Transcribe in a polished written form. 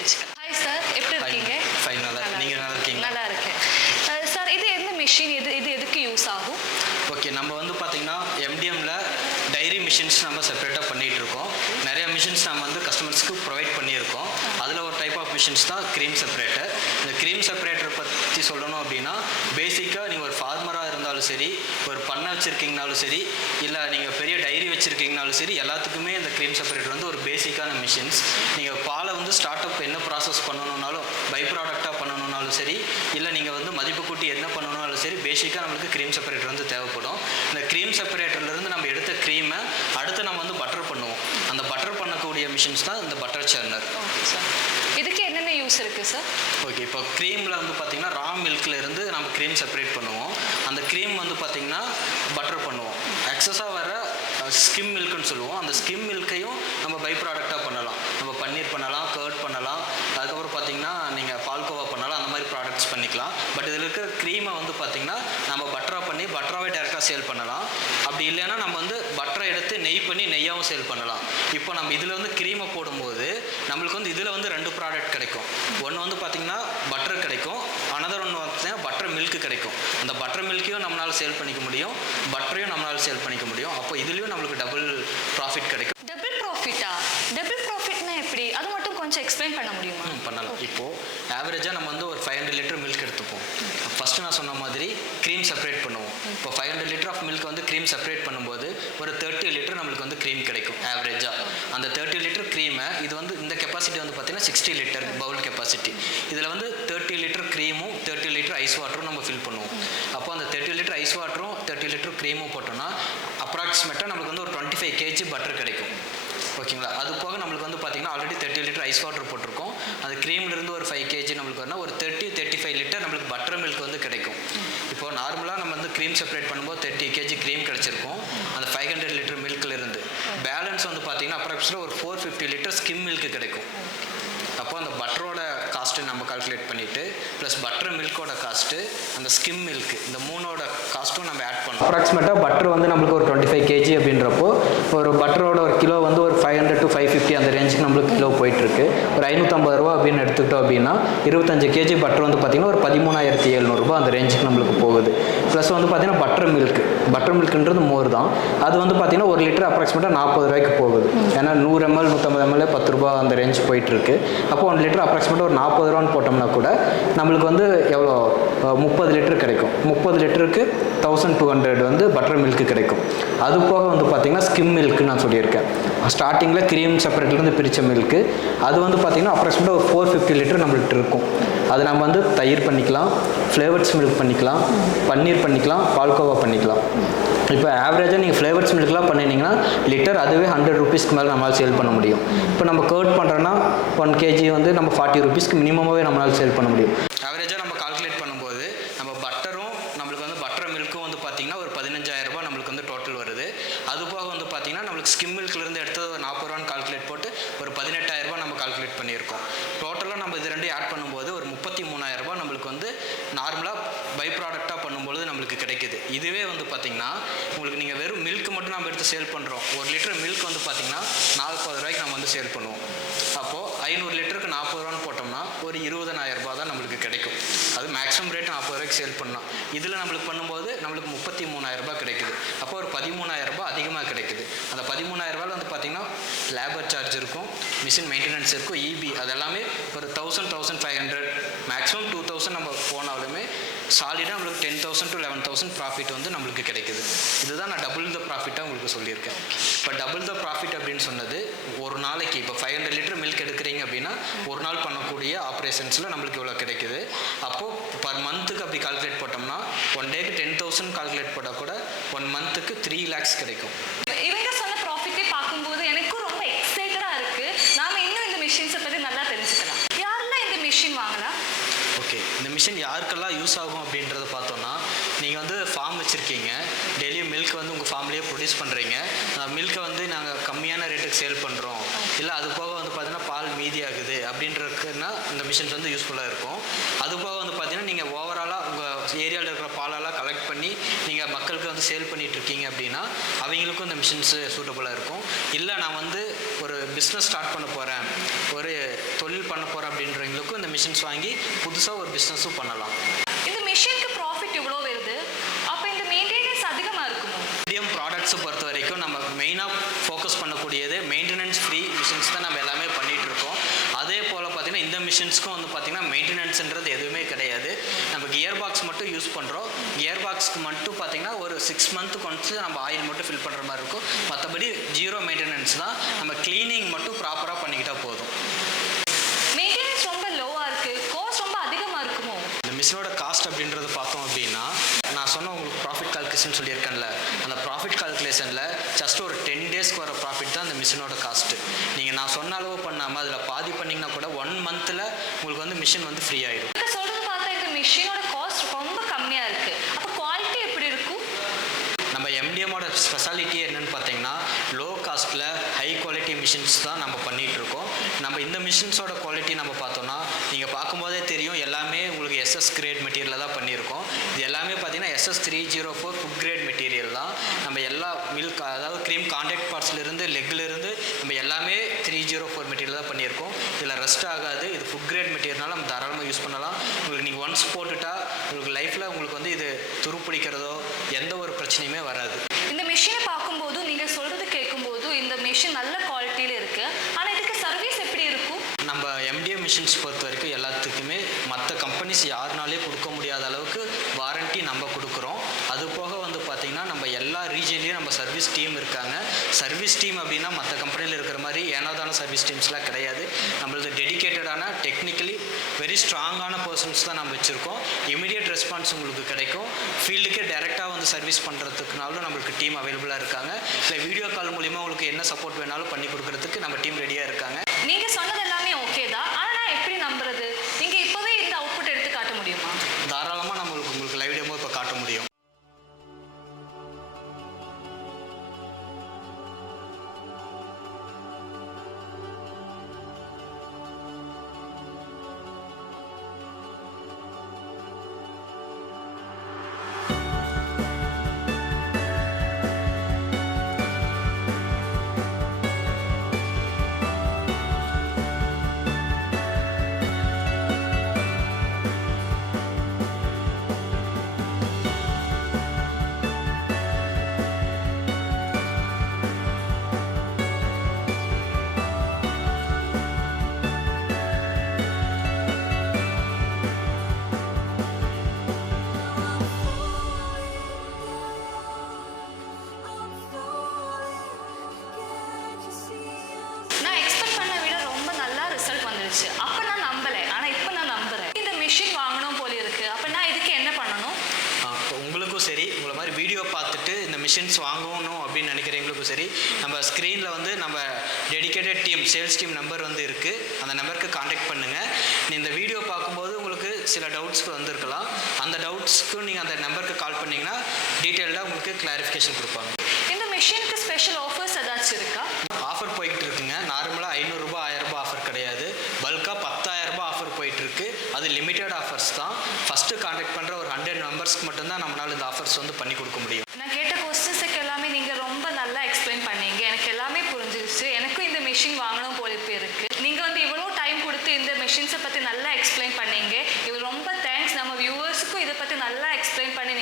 தெரிஞ்சுக்கலாம். Hi sir, எப்படி இருக்கீங்க? ஃபைன், நல்லா. நீங்கள் நல்லா இருக்கீங்க? நல்லா இருக்கேன் சார். இது எந்த மிஷின்? இது எதுக்கு யூஸ் ஆகும்? ஓகே, நம்ம வந்து பார்த்தீங்கன்னா எம்டிஎம்மில் டைரி மிஷின்ஸ் நம்ம செப்பரேட்டாக பண்ணிகிட்ருக்கோம். நிறைய மிஷின்ஸ் நம்ம வந்து கஸ்டமர்ஸ்க்கு ப்ரொவைட் பண்ணியிருக்கோம். அதில் ஒரு டைப் ஆஃப் மிஷின்ஸ் தான் க்ரீம் செப்பரேட்டர். இந்த க்ரீம் செப்பரேட்டரை பற்றி சொல்லணும் அப்படின்னா, பேசிக்காக நீங்கள் ஒரு ஃபார்மராக இருந்தாலும் சரி, ஒரு பண்ணை வச்சுருக்கீங்கனாலும் சரி, இல்லை நீங்கள் பெரிய டைரி வச்சுருக்கீங்கனாலும் சரி, எல்லாத்துக்குமே இந்த க்ரீம் செப்பரேட்டர் வந்து ஒரு பேசிக்கான மிஷின்ஸ். நீங்கள் பாலை வந்து ஸ்டார்ட் அப் என்ன ப்ராசஸ் பண்ணணுன்னாலும், பை ப்ராடக்டாக பண்ணணுன்னாலும் சரி, இல்லை நீங்கள் வந்து மதிப்பு கூட்டி என்ன பண்ணணுன்னாலும் சரி, பேசிக்காக நம்மளுக்கு க்ரீம் செப்பரேட்டர் வந்து தேவைப்படும். இந்த க்ரீம் செப்பரேட்டர்லேருந்து நம்ம எடுத்த க்ரீமை அடுத்து நம்ம வந்து பட்டர் பண்ணுவோம். அந்த பட்டர் பண்ணக்கூடிய மிஷின்ஸ் தான் இந்த பட்டர் சர்னர். ஓகே சார், இதுக்கு என்னென்ன யூஸ் இருக்குது சார்? ஓகே, இப்போ க்ரீமில் வந்து பார்த்திங்கன்னா ரா மில்க்லேருந்து நம்ம க்ரீம் செப்பரேட் பண்ணுவோம். அந்த க்ரீம் வந்து பார்த்திங்கன்னா பட்டர் பண்ணுவோம். எக்ஸஸாக வர ஸ்கிம் மில்க்குன்னு சொல்லுவோம். அந்த ஸ்கிம் மில்க்கையும் நம்ம பை ப்ராடக்டாக பண்ணலாம். நம்ம பன்னீர் பண்ணலாம், கர்ட் பண்ணலாம், அதுக்கப்புறம் பார்த்திங்கன்னா நீங்கள் பால்கோவா பண்ணலாம். அந்த மாதிரி ப்ராடக்ட்ஸ் பண்ணிக்கலாம். பட் இதில் இருக்கிற க்ரீமை வந்து பார்த்திங்கன்னா நம்ம பட்டராக பண்ணி பட்டராகவே டேரெக்டாக சேல் பண்ணலாம். அப்படி இல்லைன்னா நம்ம வந்து பட்டரை எடுத்து நெய் பண்ணி நெய்யாகவும் சேல் பண்ணலாம். இப்போ நம்ம இதில் வந்து க்ரீமை போடும்போது நம்மளுக்கு வந்து இதில் வந்து 2 ப்ராடக்ட் கிடைக்கும். ஒன்று வந்து பார்த்திங்கன்னா பட்டர் கிடைக்கும், அனதர் ஒன்று பார்த்தீங்கன்னா பட்டர் மில்க் கிடைக்கும். அந்த பட்டர் மில்க்கையும் நம்மளால் சேல் பண்ணிக்க முடியும், பட்டரையும் நம்மளால் சேல் பண்ணிக்க முடியும். அப்போ இதுலேயும் நம்மளுக்கு டபுள் ப்ராஃபிட் கிடைக்கும். டபுள் ப்ராஃபிட்டா? டபுள் ப்ராஃபிட்னா எப்படி? அது மட்டும் கொஞ்சம் எக்ஸ்பிளைன் பண்ண முடியுமா? பண்ணலாம். இப்போது ஆவரேஜாக நம்ம வந்து ஒரு 500 லிட்டர் மில்க் எடுத்துப்போம். ஃபஸ்ட்டு நான் சொன்ன மாதிரி க்ரீம் செப்பரேட் பண்ணுவோம். இப்போ 500 லிட்டர் ஆஃப் மில்க் வந்து க்ரீம் செப்பரேட் பண்ணும்போது ஒரு 30 லிட்டர் நம்மளுக்கு வந்து க்ரீம் கிடைக்கும் ஆவரேஜாக. அந்த 30 லிட்டர் க்ரீமை இது வந்து இந்த கெப்பாசிட்டி வந்து பார்த்திங்கன்னா 60 லிட்டர் பவுல் கெப்பாசிட்டி. இதில் வந்து 30 லிட்டர் க்ரீமும் 30 லிட்டர் ஐஸ் வாட்டரும் நம்ம ஃபில் பண்ணுவோம். அப்போ அந்த 30 லிட்டர் ஐஸ் வாட்டரும் 30 லிட்டர் க்ரீமும் போட்டோம்னா அப்ராக்சிமேட்டாக நம்மளுக்கு வந்து ஒரு 25 kg பட்டர் கிடைக்கும். ஓகேங்களா? அது போக நம்மளுக்கு வந்து பார்த்திங்கன்னா ஆல்ரெடி 30 லிட்டர் ஐஸ் வாட்டர் போட்டிருக்கோம். அது க்ரீம்லேருந்து ஒரு 5 kg நம்மளுக்கு வரணும். ஒரு 30-35 லிட்டர் நம்மளுக்கு பட்டர் மில்க் வந்து கிடைக்கும். இப்போது நார்மலாக நம்ம வந்து க்ரீம் செப்பரேட் பண்ணும்போது 30 kg க்ரீம் கிடச்சிருக்கும் அந்த 500 லிட்டர் மில்க்லேருந்து. பேலன்ஸ் வந்து பார்த்திங்கன்னா அப்ராக்சிமேட்டாக ஒரு 450 லிட்டர் ஸ்கிம் மில்க் கிடைக்கும். அப்போ அந்த பட்டரோட காஸ்ட்டு நம்ம கால்குலேட் பண்ணிவிட்டு ப்ளஸ் பட்டர் மில்கோட காஸ்ட்டு, அந்த ஸ்கிம் மில்க், இந்த மூணோட காஸ்ட்டும் நம்ம ஆட் பண்ணோம். அப்ராக்சிமேட்டாக பட்டர் வந்து நம்மளுக்கு ஒரு 25 kg அப்படின்றப்போ ஒரு பட்டரோட ஒரு கிலோ வந்து ஒரு 500 to 550 அந்த ரேஞ்சுக்கு நம்மளுக்கு கிலோ போயிட்டுருக்கு. ஒரு 550 ரூபா அப்படின்னு எடுத்துக்கிட்டோம் அப்படின்னா 25 kg பட்டர் வந்து பார்த்திங்கன்னா ஒரு 13,700 அந்த ரேஞ்சுக்கு நம்மளுக்கு போகுது. ப்ளஸ் வந்து பார்த்திங்கன்னா பட்டர் மில்க்ன்றது மோர் தான். அது வந்து பார்த்திங்கன்னா ஒரு லிட்டர் அப்ராக்சிமேட்டாக 40 ரூபாய்க்கு போகுது. ஏன்னா 100 ml 150 ml 10 ரூபா அந்த ரேஞ்ச் போயிட்டுருக்கு. அப்போ 1 லிட்டர் அப்ராக்சிமேட்டாக ஒரு 40 ரூபான்னு போட்டோம்னா கூட நம்மளுக்கு வந்து எவ்வளோ 30 லிட்டர் கிடைக்கும். 30 லிட்டருக்கு 1200 வந்து பட்டர் மில்க் கிடைக்கும். அது போக வந்து பார்த்திங்கன்னா ஸ்கிம் மில்க் நான் சொல்லியிருக்கேன். ஸ்டார்டிங்கில் க்ரீம் செப்பரேட்லேருந்து பிரித்த மில்க்கு அது வந்து பார்த்திங்கன்னா அப்ராக்சிமேட்டாக ஒரு 450 லிட்டர் நம்மள்கிட்ட இருக்கும். அது நம்ம வந்து தயிர் பண்ணிக்கலாம், ஃப்ளேவர்ஸ் மில்க் பண்ணிக்கலாம், பன்னீர் பண்ணிக்கலாம், பால்கோவா பண்ணிக்கலாம். இப்போ ஆவரேஜாக நீங்கள் ஃப்ளேவர்ஸ் மில்க்லாம் பண்ணினீங்கன்னா லிட்டர் அதுவே 100 ரூபீஸ்க்கு மேலே நம்மளால் சேல் பண்ண முடியும். இப்போ நம்ம கர்ட் பண்ணுறோன்னா 1 kg வந்து நம்ம 40 ரூபீஸ்க்கு மினிமமாகவே நம்மளால் சேல் பண்ண முடியும். ஆவரேஜாக நம்ம கால்குலேட் பண்ணும்போது நம்ம பட்டரும் நம்மளுக்கு வந்து பட்டர் மில்க்கும் வந்து பார்த்திங்கன்னா ஒரு 15,000 ரூபாய் நம்மளுக்கு வந்து டோட்டல் வருது. அது போக வந்து பார்த்திங்கன்னா நம்மளுக்கு ஸ்கிம் மில்க்லேருந்து எடுத்தது ஒரு 40 ரூபான்னு கால்குலேட் போட்டு ஒரு 18,000 ரூபாய் நம்ம கால்குலேட் பண்ணியிருக்கோம். டோட்டலாக நம்ம இது ரெண்டையும் ஆட் பண்ணும்போது ஒரு 33,000 ரூபாய் நம்மளுக்கு வந்து நார்மலாக பை ப்ராடக்டாக பண்ணும்பொழுது நம்மளுக்கு கிடைக்குது. இதுவே வந்து பார்த்திங்கன்னா உங்களுக்கு நீங்கள் வெறும் மில்க் மட்டும் நம்ம எடுத்து சேல் பண்ணுறோம். 1 லிட்டர் மில்க் வந்து பார்த்திங்கன்னா 40 ரூபாய்க்கு நம்ம வந்து சேல் பண்ணுவோம். அப்போது 500 லிட்டருக்கு 40 ரூபான்னு போட்டோம்னா ஒரு 20,000 ரூபாய் தான் நம்மளுக்கு கிடைக்கும். அது மேக்ஸிமம் ரேட் 40 ரூபாய்க்கு சேல் பண்ணலாம். இதில் நம்மளுக்கு பண்ணும்போது நம்மளுக்கு 33,000 ரூபாய் கிடைக்குது. அப்போ ஒரு 13,000 ரூபாய் அதிகமாக கிடைக்குது. அந்த 13,000 ரூபாயில் வந்து பார்த்திங்கன்னா லேபர் சார்ஜ் இருக்கும், மிஷின் மெயின்டெனன்ஸ் இருக்கும், இபி அதெல்லாமே ஒரு 1,500 மேக்ஸிமம் 2,000 நம்ம போனாலுமே சாலிடாக நம்மளுக்கு 10,000 to 11,000 ப்ராஃபிட் வந்து நம்மளுக்கு கிடைக்குது. இதுதான் நான் டபுள் த ப்ராஃபிட்டாக உங்களுக்கு சொல்லியிருக்கேன். இப்போ டபுள் த ப்ராஃபிட் அப்படின்னு சொன்னது ஒரு நாளைக்கு இப்போ 500 லிட்டர் மில்க் எடுக்கிறீங்க அப்படின்னா ஒரு நாள் பண்ணக்கூடிய ஆப்ரேஷன்ஸில் நம்மளுக்கு இவ்வளோ கிடைக்குது. அப்போது பர் மந்த்துக்கு அப்படி கால்குலேட் போட்டோம்னா 1 டேக்கு 10,000 கால்குலேட் போட்டால் கூட 1 மந்த்துக்கு 3 lakhs கிடைக்கும். இவங்க சொன்ன ப்ராஃபிட்டே பார்க்கும்போது எனக்கும் ரொம்ப எக்ஸைட்டடாக இருக்குது. நாம் இன்னும் இந்த மிஷின்ஸை பற்றி நல்லா தெரிஞ்சுக்கலாம். யாரெல்லாம் இந்த மிஷின் வாங்கலாம்? ஓகே, இந்த மிஷின் யாருக்கெல்லாம் யூஸ் ஆகும் அப்படின்றத பார்த்தோன்னா, நீங்கள் வந்து ஃபார்ம் வச்சுருக்கீங்க, டெய்லியும் மில்க் வந்து உங்கள் ஃபார்ம்லேயே ப்ரொடியூஸ் பண்ணுறீங்க, மில்க்கை வந்து நாங்கள் கம்மியான ரேட்டுக்கு சேல் பண்ணுறோம், இல்லை அது போக வந்து பார்த்தீங்கன்னா பால் மீதி ஆகுது அப்படின்றதுக்குன்னா இந்த மிஷின்ஸ் வந்து யூஸ்ஃபுல்லாக இருக்கும். அது போக வந்து பார்த்தீங்கன்னா நீங்கள் ஓவராலாக உங்கள் ஏரியாவில் இருக்கிற பாலெல்லாம் கலெக்ட் பண்ணி நீங்கள் மக்களுக்கு வந்து சேல் பண்ணிகிட்ருக்கீங்க அப்படின்னா அவங்களுக்கும் இந்த மிஷின்ஸு சூட்டபுளாக இருக்கும். இல்லை நான் வந்து ஒரு பிஸ்னஸ் ஸ்டார்ட் பண்ண போகிறேன், ஒரு தொழில் பண்ண போகிறேன் அப்படின்றவங்களுக்கும் இந்த மிஷின்ஸ் வாங்கி புதுசாக ஒரு பிஸ்னஸும் பண்ணலாம். இந்த மிஷினுக்கு ப்ராஃபிட் இவ்வளோ வருது, அப்போ இந்த மெயின்டெனன்ஸ் அதிகமாக இருக்குமோ? மீடியம் ப்ராடக்ட்ஸை பொறுத்த வரைக்கும் நம்ம மெயினாக ஃபோக்கஸ் பண்ணக்கூடியது மெயின்டெனன்ஸ் ஃப்ரீ மிஷின்ஸ் தான் நம்ம எல்லாமே பண்ணிகிட்டு இருக்கோம். அதே போல் பார்த்திங்கன்னா இந்த மிஷின்ஸ்க்கும் வந்து பார்த்திங்கன்னா மெயின்டெனன்ஸ்ன்றது எதுவுமே கிடையாது. நம்ம கியர் பாக்ஸ் மட்டும் யூஸ் பண்ணுறோம். கியர் பாக்ஸ்க்கு மட்டும் பார்த்திங்கன்னா ஒரு 6 மந்த்துக்கு ஒன்ஸ் நம்ம ஆயில் மட்டும் ஃபில் பண்ணுற மாதிரி இருக்கும். மற்றபடி ஜீரோ மெயின்டெனன்ஸ் தான். நம்ம க்ளீனிங் மட்டும் ப்ராப்பராக பண்ணிக்கிட்டால் போதும். மெயின்டெனன்ஸ் ரொம்ப லோவாக இருக்குது, காஸ்ட் ரொம்ப அதிகமாக இருக்குமோ? இந்த மிஷினோட காஸ்ட் அப்படின்றது பார்த்தோம் அப்படின்னா, நான் சொன்ன உங்களுக்கு ப்ராஃபிட் கால்குலேஷன் சொல்லியிருக்கேன்ல, அந்த ப்ராஃபிட் கால்குலேஷனில் ஜஸ்ட் ஒரு 10 டேஸ்க்கு வர ப்ராஃபிட் தான் அந்த மிஷினோட காஸ்ட்டு. நீங்கள் நான் சொன்ன அளவு பண்ணாமல் அதில் பாதி பண்ணிங்கன்னா கூட 1 மந்தில் உங்களுக்கு வந்து மிஷின் வந்து ஃப்ரீ ஆகிடும். இப்போ சொல்கிறது பார்த்தா இந்த மிஷினோட காஸ்ட் ரொம்ப கம்மியாக இருக்குது, அப்போ குவாலிட்டி எப்படி இருக்கும்? நம்ம எம்டிஎம்மோட ஸ்பெஷாலிட்டி என்னென்னு பார்த்தீங்கன்னா, லோ காஸ்ட்டில் ஹை குவாலிட்டி மிஷின்ஸ் தான் நம்ம பண்ணிகிட்ருக்கோம். நம்ம இந்த மிஷின்ஸோட குவாலிட்டி நம்ம பார்த்தோன்னா, நீங்கள் பார்க்கும்போதே தெரியும், எல்லாமே உங்களுக்கு எஸ்எஸ் கிரேட் மெட்டீரியலில் தான் பண்ணியிருக்கோம். இது எல்லாமே பார்த்தீங்கன்னா SS304 ஃபுட் கிரேட் மெட்டீரியல் தான். நம்ம எல்லா மில்க், அதாவது க்ரீம் கான்டாக்ட் பார்ட்ஸ்லேருந்து லெக்லேருந்து நம்ம எல்லாமே 304 மெட்டீரியல் தான் பண்ணியிருக்கோம். இதில் ரெஸ்ட் ஆகாது. இது ஃபுட் கிரேட் மெட்டீரியல்னால நம்ம தாராளமாக யூஸ் பண்ணலாம். உங்களுக்கு நீங்கள் ஒன்ஸ் போட்டுட்டா உங்களுக்கு லைஃப்பில் உங்களுக்கு வந்து இது துரு பிடிக்கிறதோ எந்த ஒரு பிரச்சனையுமே வராது. இந்த மிஷினை பார்க்கும்போது நீங்கள் சொல்கிறது கேட்கும்போது இந்த மிஷின் நல்ல குவாலிட்டியில் இருக்குது, ஆனால் இதுக்கு சர்வீஸ் எப்படி இருக்கும்? நம்ம எம்டிஎம் மிஷின்ஸ் பொறுத்த வரைக்கும் எல்லாத்துக்குமே மற்ற கம்பெனிஸ் யாருனாலே கொடுக்க முடியாத அளவுக்கு வாரண்ட்டி நம்ம கொடுக்குறோம். அது போக வந்து பார்த்திங்கன்னா நம்ம எல்லா ரீஜன்லேயும் நம்ம சர்வீஸ் டீம் இருக்காங்க. சர்வீஸ் டீம் அப்படின்னா மற்ற கம்பெனியில் இருக்கிற மாதிரி ஏனாதான சர்வீஸ் டீம்ஸ்லாம் கிடையாது. நம்மளது டெடிக்கேட்டடான டெக்னிக்கலி வெரி ஸ்ட்ராங்கான பர்சன்ஸ் தான் நம்ம வச்சுருக்கோம். இமீடியட் ரெஸ்பான்ஸ் உங்களுக்கு கிடைக்கும். ஃபீல்டுக்கே டைரெக்டாக வந்து சர்வீஸ் பண்ணுறதுக்குனாலும் நம்மளுக்கு டீம் அவைலபிளாக இருக்காங்க. இல்லை வீடியோ கால் மூலிமா உங்களுக்கு என்ன சப்போர்ட் வேணாலும் பண்ணி கொடுக்குறதுக்கு நம்ம டீம் ரெடியாக இருக்காங்க. நீங்கள் சொன்னது எல்லாமே ஓகே தான், ஆனால் நான் எப்படி நம்புறது? நீங்கள் இப்போவே இந்த அவுட்புட் எடுத்து காட்ட முடியுமா? தாராளமாக உங்களுக்கு லைவ் டெமோ இப்போ காட்ட முடியும். அப்போ நான் நம்பலை, ஆனால் இப்போ நான் நம்புகிறேன். இந்த மிஷின் வாங்கணும் போல இருக்குது, அப்போ நான் இதுக்கு என்ன பண்ணணும்? உங்களுக்கும் சரி, உங்களை மாதிரி வீடியோ பார்த்துட்டு இந்த மிஷின்ஸ் வாங்கணும் அப்படின்னு நினைக்கிறவங்களுக்கும் சரி, நம்ம ஸ்க்ரீனில் வந்து நம்ம dedicated team, sales team number வந்து இருக்குது. அந்த நம்பருக்கு காண்டாக்ட் பண்ணுங்கள். இந்த வீடியோ பார்க்கும்போது உங்களுக்கு சில டவுட்ஸ்க்கு வந்திருக்கலாம். அந்த டவுட்ஸ்க்கு நீங்கள் அந்த நம்பருக்கு கால் பண்ணிங்கன்னா டீட்டெயில்டாக உங்களுக்கு கிளாரிஃபிகேஷன் கொடுப்பாங்க. இந்த மிஷினுக்கு ஸ்பெஷல் ஆஃபர்ஸ் ஏதாச்சும் இருக்கா? ஆஃபர் போய்கிட்டு இருக்குங்க. நார்மலாக 500 ரூபாய் 1000 ரூபாய் ஆஃபர் கிடையாது. பல்காக 10,000 ரூபாய் ஆஃபர் போயிட்டுருக்கு. அது லிமிட்டட் ஆஃபர்ஸ் தான். ஃபஸ்ட்டு காண்டாக்ட் பண்ணுற ஒரு 100 மெம்பர்ஸ்க்கு மட்டும்தான் நம்மளால் இந்த ஆஃபர்ஸ் வந்து பண்ணி கொடுக்க முடியும். நான் கேட்ட கொஸ்டின்ஸுக்கு எல்லாமே நீங்கள் ரொம்ப நல்லா எக்ஸ்பிளைன் பண்ணீங்க. எனக்கு எல்லாமே புரிஞ்சிருச்சு. எனக்கும் இந்த மிஷின் வாங்கணும் போல இப்போ இருக்குது. நீங்கள் வந்து இவ்வளோ டைம் கொடுத்து இந்த மிஷின்ஸை பற்றி நல்லா எக்ஸ்பிளைன் பண்ணீங்க. இது ரொம்ப தேங்க்ஸ். நம்ம வியூவர்ஸுக்கும் இதை பற்றி நல்லா எக்ஸ்பிளைன் பண்ணி